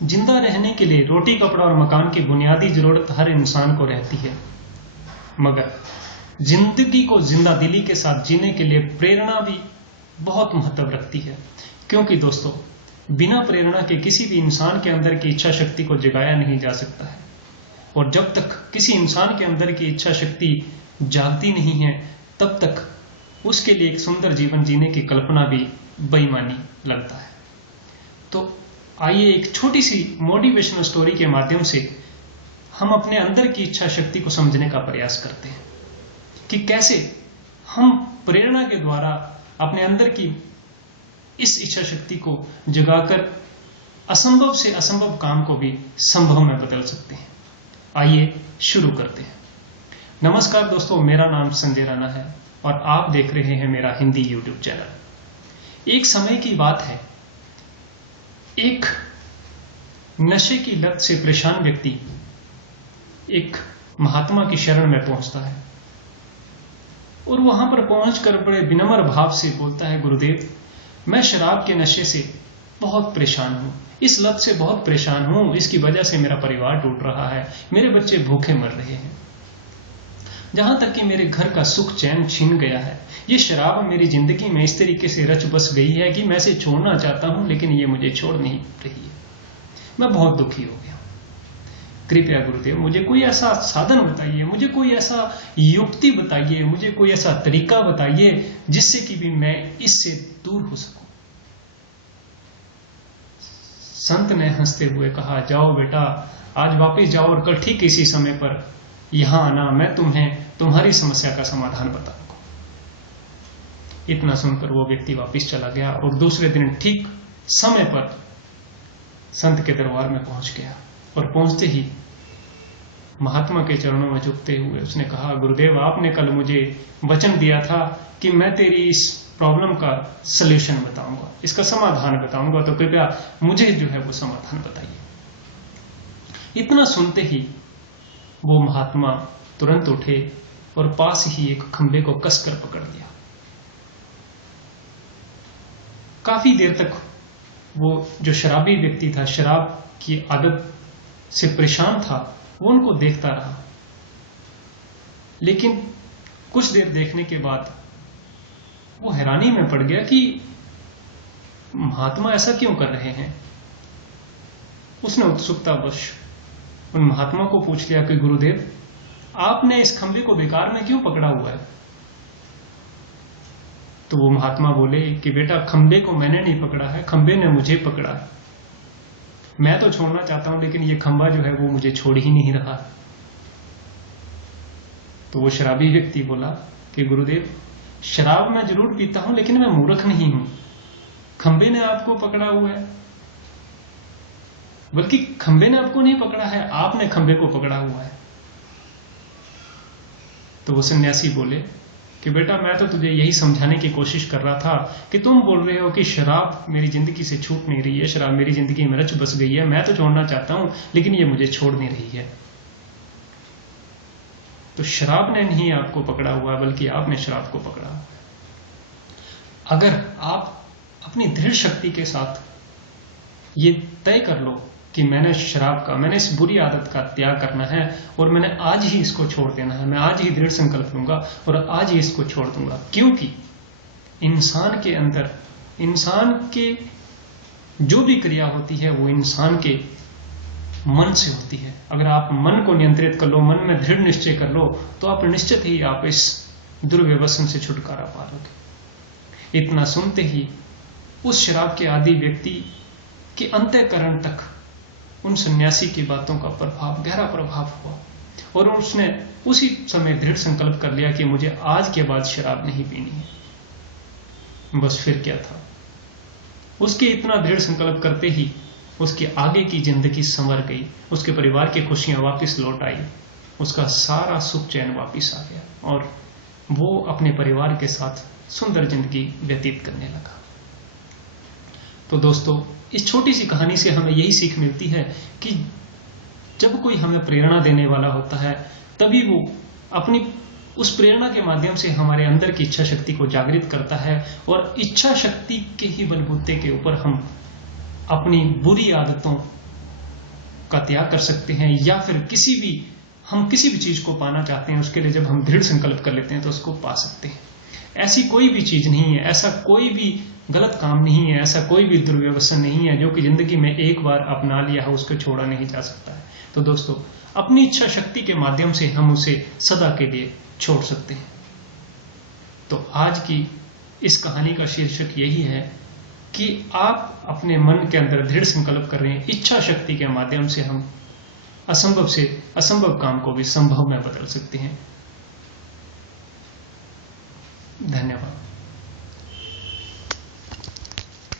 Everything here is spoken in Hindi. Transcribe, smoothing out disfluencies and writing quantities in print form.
जिंदा रहने के लिए रोटी, कपड़ा और मकान की बुनियादी जरूरत हर इंसान को रहती है, मगर जिंदगी को जिंदा दिली के साथ जीने के लिए प्रेरणा भी बहुत महत्व रखती है। क्योंकि दोस्तों, बिना प्रेरणा के किसी भी इंसान के अंदर की इच्छा शक्ति को जगाया नहीं जा सकता है, और जब तक किसी इंसान के अंदर की इच्छा शक्ति जागती नहीं है, तब तक उसके लिए एक सुंदर जीवन जीने की कल्पना भी बेईमानी लगता है। तो आइए एक छोटी सी मोटिवेशनल स्टोरी के माध्यम से हम अपने अंदर की इच्छा शक्ति को समझने का प्रयास करते हैं कि कैसे हम प्रेरणा के द्वारा अपने अंदर की इस इच्छा शक्ति को जगाकर असंभव से असंभव काम को भी संभव में बदल सकते हैं। आइए शुरू करते हैं। नमस्कार दोस्तों, मेरा नाम संजय राणा है और आप देख रहे हैं मेरा हिंदी यूट्यूब चैनल। एक समय की बात है, एक नशे की लत से परेशान व्यक्ति एक महात्मा की शरण में पहुंचता है और वहां पर पहुंचकर बड़े विनम्र भाव से बोलता है, गुरुदेव, मैं शराब के नशे से बहुत परेशान हूं, इस लत से बहुत परेशान हूं, इसकी वजह से मेरा परिवार टूट रहा है, मेरे बच्चे भूखे मर रहे हैं, जहां तक कि मेरे घर का सुख चैन छीन गया है। ये शराब मेरी जिंदगी में इस तरीके से रच बस गई है कि मैं इसे छोड़ना चाहता हूं, लेकिन ये मुझे छोड़ नहीं रही है। मैं बहुत दुखी हो गया। कृपया गुरुदेव मुझे कोई ऐसा साधन बताइए, मुझे कोई ऐसा युक्ति बताइए, मुझे कोई ऐसा तरीका बताइए जिससे कि भी मैं इससे दूर हो सकूं। संत ने हंसते हुए कहा, जाओ बेटा, आज वापस जाओ और कल ठीक इसी समय पर यहां आना, मैं तुम्हें तुम्हारी समस्या का समाधान बताऊंगा। इतना सुनकर वो व्यक्ति वापस चला गया और दूसरे दिन ठीक समय पर संत के दरबार में पहुंच गया और पहुंचते ही महात्मा के चरणों में झुकते हुए उसने कहा, गुरुदेव, आपने कल मुझे वचन दिया था कि मैं तेरी इस प्रॉब्लम का सलूशन बताऊंगा, इसका समाधान बताऊंगा, तो कृपया मुझे जो है वो समाधान बताइए। इतना सुनते ही वो महात्मा तुरंत उठे और पास ही एक खंभे को कसकर पकड़ लिया। काफी देर तक वो जो शराबी व्यक्ति था, शराब की आदत से परेशान था, वो उनको देखता रहा। लेकिन कुछ देर देखने के बाद वो हैरानी में पड़ गया कि महात्मा ऐसा क्यों कर रहे हैं। उसने उत्सुकतावश उन महात्मा को पूछ लिया कि गुरुदेव, आपने इस खंभे को बेकार में क्यों पकड़ा हुआ है। तो वो महात्मा बोले कि बेटा, खंभे को मैंने नहीं पकड़ा है, खंभे ने मुझे पकड़ा है। मैं तो छोड़ना चाहता हूं, लेकिन ये खंभा जो है वो मुझे छोड़ ही नहीं रहा। तो वो शराबी व्यक्ति बोला कि गुरुदेव, शराब मैं जरूर पीता हूं, लेकिन मैं मूर्ख नहीं हूं। खंभे ने आपको पकड़ा हुआ है, बल्कि खंभे ने आपको नहीं पकड़ा है, आपने खंभे को पकड़ा हुआ है। तो वो सन्यासी बोले कि बेटा, मैं तो तुझे यही समझाने की कोशिश कर रहा था कि तुम बोल रहे हो कि शराब मेरी जिंदगी से छूट नहीं रही है, शराब मेरी जिंदगी में रच बस गई है, मैं तो छोड़ना चाहता हूं, लेकिन ये मुझे छोड़ नहीं रही है। तो शराब ने नहीं आपको पकड़ा हुआ, बल्कि आपने शराब को पकड़ा। अगर आप अपनी दृढ़ शक्ति के साथ ये तय कर लो कि मैंने इस बुरी आदत का त्याग करना है और मैंने आज ही इसको छोड़ देना है, मैं आज ही दृढ़ संकल्प लूंगा और आज ही इसको छोड़ दूंगा। क्योंकि इंसान के अंदर, इंसान के जो भी क्रिया होती है वो इंसान के मन से होती है। अगर आप मन को नियंत्रित कर लो, मन में दृढ़ निश्चय कर लो, तो आप निश्चित ही आप इस दुर्व्यसन से छुटकारा पा लोगे। इतना सुनते ही उस शराब के आदी व्यक्ति के अंतःकरण तक उन सन्यासी की बातों का प्रभाव, गहरा प्रभाव हुआ और उसने उसी समय दृढ़ संकल्प कर लिया कि मुझे आज के बाद शराब नहीं पीनी है। बस फिर क्या था, उसके इतना दृढ़ संकल्प करते ही उसकी आगे की जिंदगी संवर गई, उसके परिवार की खुशियां वापस लौट आई, उसका सारा सुख चैन वापस आ गया और वो अपने परिवार के साथ सुंदर जिंदगी व्यतीत करने लगा। तो दोस्तों, इस छोटी सी कहानी से हमें यही सीख मिलती है कि जब कोई हमें प्रेरणा देने वाला होता है, तभी वो अपनी उस प्रेरणा के माध्यम से हमारे अंदर की इच्छा शक्ति को जागृत करता है और इच्छा शक्ति के ही बलबूते के ऊपर हम अपनी बुरी आदतों का त्याग कर सकते हैं, या फिर हम किसी भी चीज को पाना चाहते हैं उसके लिए जब हम दृढ़ संकल्प कर लेते हैं तो उसको पा सकते हैं। ऐसी कोई भी चीज नहीं है, ऐसा कोई भी गलत काम नहीं है, ऐसा कोई भी दुर्व्यसन नहीं है जो कि जिंदगी में एक बार अपना लिया हो उसको छोड़ा नहीं जा सकता है। तो दोस्तों, अपनी इच्छा शक्ति के माध्यम से हम उसे सदा के लिए छोड़ सकते हैं। तो आज की इस कहानी का शीर्षक यही है कि आप अपने मन के अंदर दृढ़ संकल्प कर रहे हैं, इच्छा शक्ति के माध्यम से हम असंभव से असंभव काम को भी संभव में बदल सकते हैं। धन्यवाद।